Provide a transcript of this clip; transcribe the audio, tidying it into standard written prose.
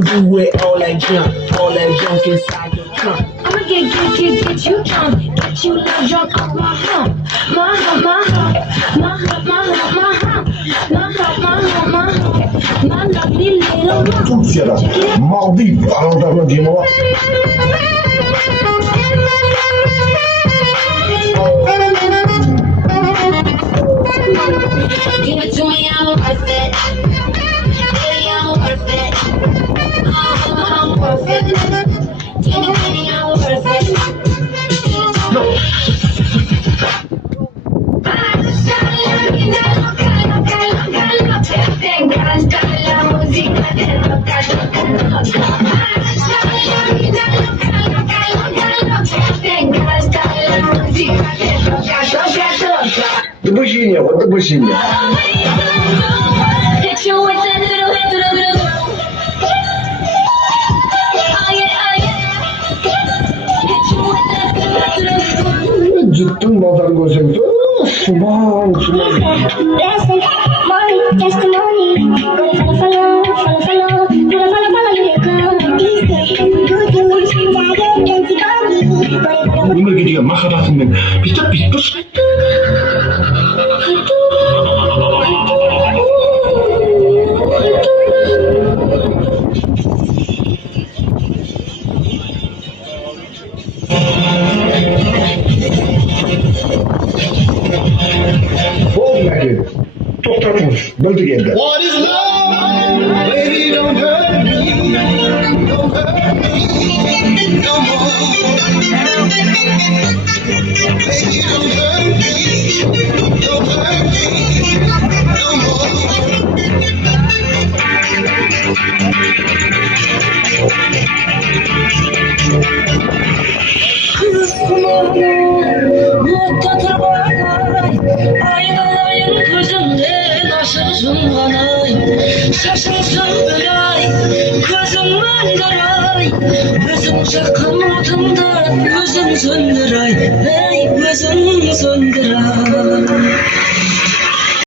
gonna do with all that junk inside your trunk? I'ma get you drunk, get you love drunk off my hump, my hump, my hump, my hump, my hump, my hump, my hump, my hump, my hump, my lovely little hump. Türkçe'de maldito anlatabiliyor diyeyim ama Give it to me, I'm worth it. Baby, I'm worth it. I'm worth it. Give me, baby, I'm worth it. допущение, вот допущение. Hit you with that little hit, little. Oh yeah. Hit you with that little. Cidden nazar gözümde. Suman. Blessing, money, testimony. Follow, Immer gidiyor makaratın ben. Bir dur. Oldu belki. Toktatmış. Böldü geldi. What is love? Baby, don't hurt me. Don't hurt me no more. Baby, don't hurt me. Don't hurt me no more. Mutludur bana, ayın gözümde nasılsın bana? Saçımsın beray, gözüm benderay. Gözüm çakılmadığında gözüm söndüray, hey gözüm söndüray.